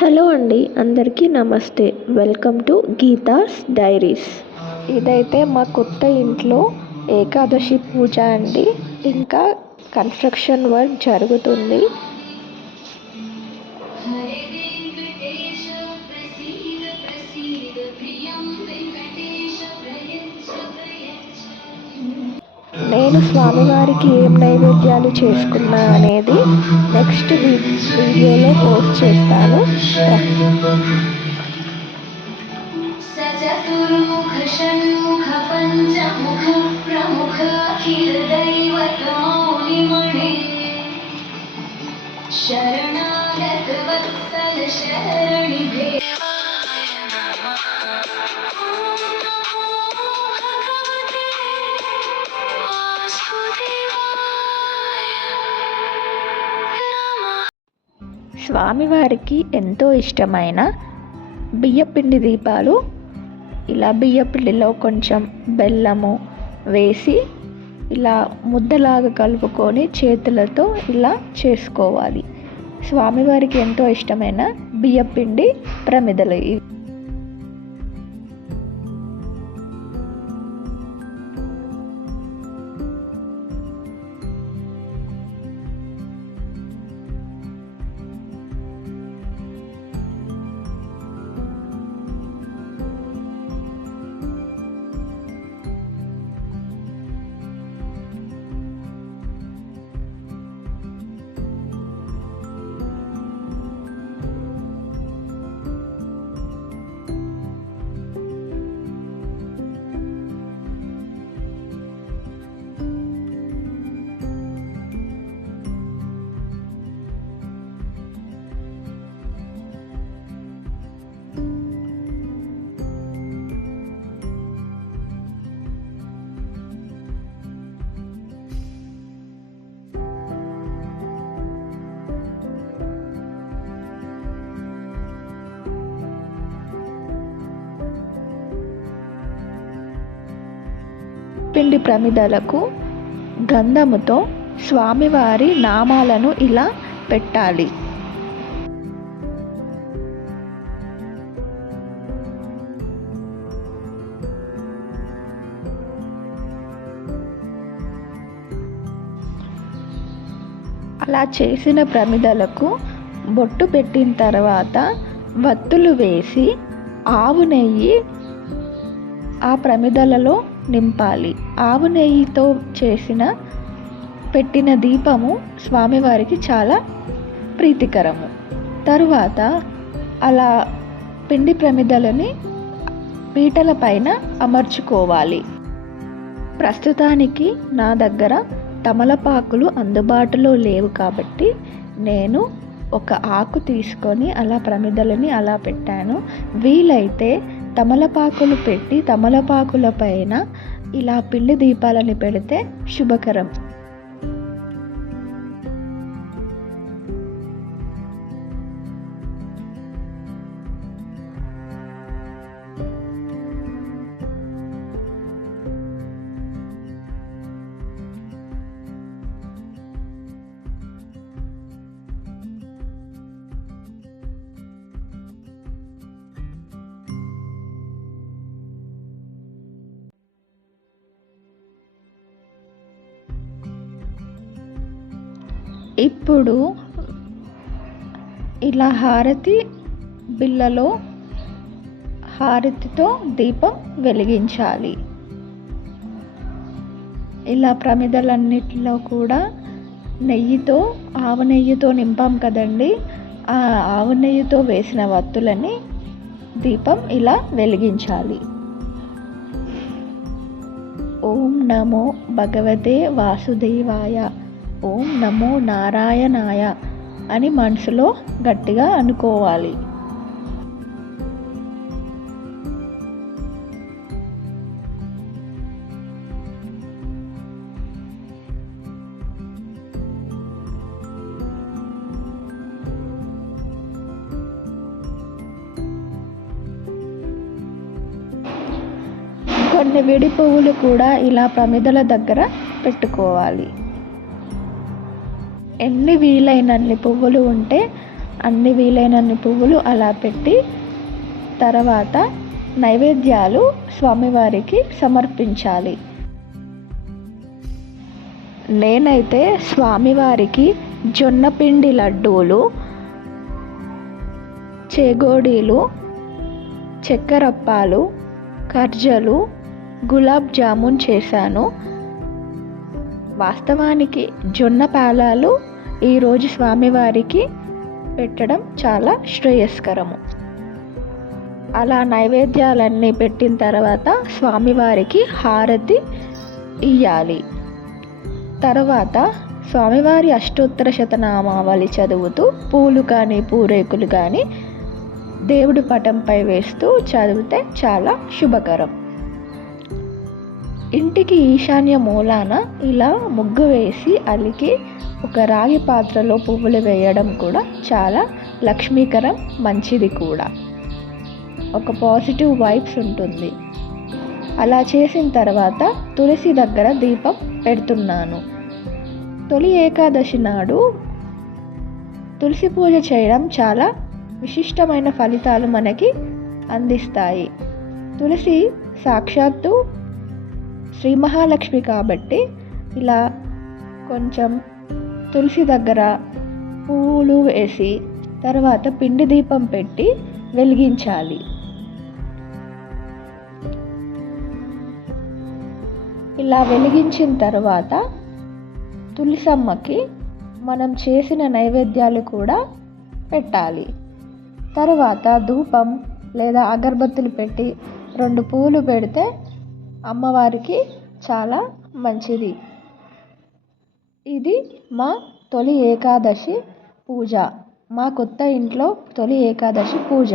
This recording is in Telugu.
హలో అండి, అందరికీ నమస్తే. Welcome to Geetha's diaries. ఇదైతే మా కొత్త ఇంట్లో ఏకాదశి పూజ అండి. ఇంకా కన్స్ట్రక్షన్ వర్క్ జరుగుతుంది. నేను స్వామివారికి ఏం నైవేద్యాలు చేసుకున్నా అనేది నెక్స్ట్ వీడియోలో పోస్ట్ చేస్తాను. స్వామివారికి ఎంతో ఇష్టమైన బియ్యపిండి దీపాలు ఇలా బియ్యపిండిలో కొంచెం బెల్లము వేసి ఇలా ముద్దలాగా కలుపుకొని చేతులతో ఇలా చేసుకోవాలి. స్వామివారికి ఎంతో ఇష్టమైన బియ్యపిండి ప్రమిదలు. పిండి ప్రమిదలకు గంధముతో స్వామివారి నామాలను ఇలా పెట్టాలి. అలా చేసిన ప్రమిదలకు బొట్టు పెట్టిన తర్వాత వత్తులు వేసి ఆవు నెయ్యి ఆ ప్రమిదలలో నింపాలి. ఆవు నెయ్యితో పెట్టిన దీపము స్వామివారికి చాలా ప్రీతికరము. తరువాత అలా పిండి ప్రమిదలని పీటల పైన అమర్చుకోవాలి. ప్రస్తుతానికి నా దగ్గర తమలపాకులు అందుబాటులో లేవు కాబట్టి నేను ఒక ఆకు తీసుకొని అలా ప్రమిదలని అలా పెట్టాను. వీలైతే తమలపాకులు పెట్టి తమలపాకుల పైన ఇలా పిండి దీపాలని పెడితే శుభకరం. ఇప్పుడు ఇలా హారతి బిళ్ళలో హారతితో దీపం వెలిగించాలి. ఇలా ప్రమిదలన్నిటిలో కూడా నెయ్యితో ఆవు నెయ్యితో నింపాం కదండి. ఆ ఆవు నెయ్యితో వేసిన వత్తులని దీపం ఇలా వెలిగించాలి. ఓం నమో భగవతే వాసుదేవాయ, ఓం నమో నారాయణాయ అని మనసులో గట్టిగా అనుకోవాలి. కొన్ని విడి పువ్వులు కూడా ఇలా ప్రమిదల దగ్గర పెట్టుకోవాలి. ఎన్ని వీలైనన్ని పువ్వులు ఉంటే అన్ని వీలైనన్ని పువ్వులు అలా పెట్టి తర్వాత నైవేద్యాలు స్వామివారికి సమర్పించాలి. నేనైతే స్వామివారికి జొన్నపిండి లడ్డూలు, చేగోడీలు, చక్కెరప్పాలు, ఖర్జలు, గులాబ్ జామున్ చేశాను. వాస్తవానికి జొన్న పేలాలు ఈరోజు స్వామివారికి పెట్టడం చాలా శ్రేయస్కరము. అలా నైవేద్యాలన్నీ పెట్టిన తర్వాత స్వామివారికి హారతి ఇయ్యాలి. తర్వాత స్వామివారి అష్టోత్తర శతనామావళి చదువుతూ పూలు కానీ పూరేకులు కానీ దేవుడి పటంపై వేస్తూ చదివితే చాలా శుభకరం. ఇంటికి ఈశాన్య మూలాన ఇలా ముగ్గు వేసి అలికి ఒక రాగి పాత్రలో పువ్వులు వేయడం కూడా చాలా లక్ష్మీకరం, మంచిది కూడా. ఒక పాజిటివ్ వైబ్స్ ఉంటుంది. అలా చేసిన తర్వాత తులసి దగ్గర దీపం పెడుతున్నాను. తొలి ఏకాదశి నాడు తులసి పూజ చేయడం చాలా విశిష్టమైన ఫలితాలు మనకి అందిస్తాయి. తులసి సాక్షాత్తు శ్రీ మహాలక్ష్మి కాబట్టి ఇలా కొంచెం తులసి దగ్గర పువ్వులు వేసి తర్వాత పిండి దీపం పెట్టి వెలిగించాలి. ఇలా వెలిగించిన తర్వాత తులసమ్మకి మనం చేసిన నైవేద్యాలు కూడా పెట్టాలి. తర్వాత ధూపం లేదా అగరబత్తులు పెట్టి 2 పూలు పెడితే అమ్మవారికి చాలా మంచిది. ఇది మా తొలి ఏకాదశి పూజ, మా కొత్త ఇంట్లో తొలి ఏకాదశి పూజ.